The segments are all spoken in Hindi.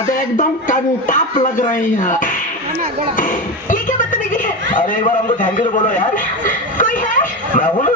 तो एकदम कंटाप लग रही है। ये क्या बदतमीजी है? अरे एक बार हमको थैंक यू तो बोलो यार। कोई है? मैं हूँ ना।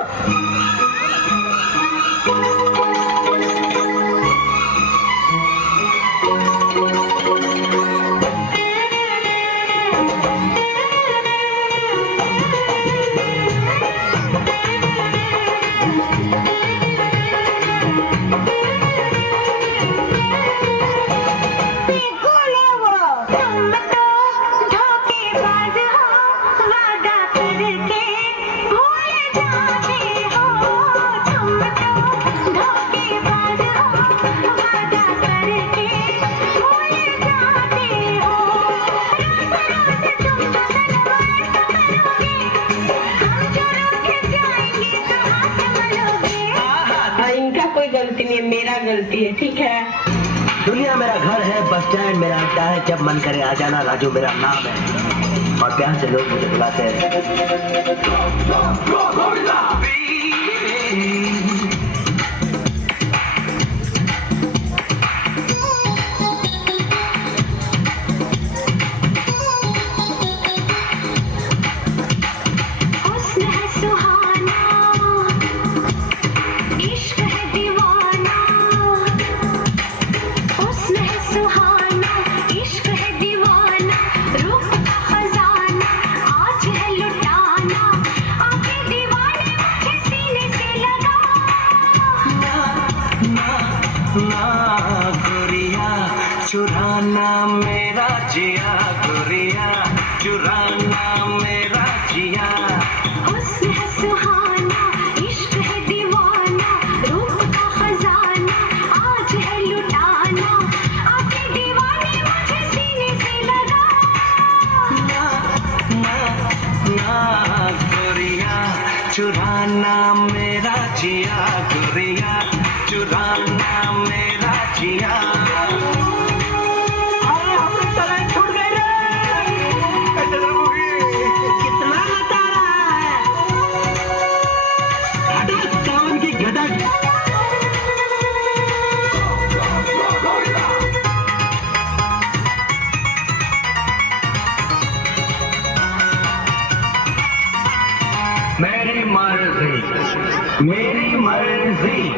इनका कोई गलती नहीं है, मेरा गलती है, ठीक है। दुनिया मेरा घर है, बस स्टैंड मेरा अड्डा है, जब मन करे आ जाना, राजू मेरा नाम है और प्यार से लोग मुझे बुलाते हैं। चुराना मेरा जिया गोरिया, चुराना मेरा जिया। हुस्न है सुहाना, इश्क है दीवाना, रूप का खजाना आज है लुटाना, आके दीवाने मुझे सीने से लगा। ना गोरिया, चुराना मेरा जिया गोरिया, चुराना मेरा जिया। मेरी मर्जी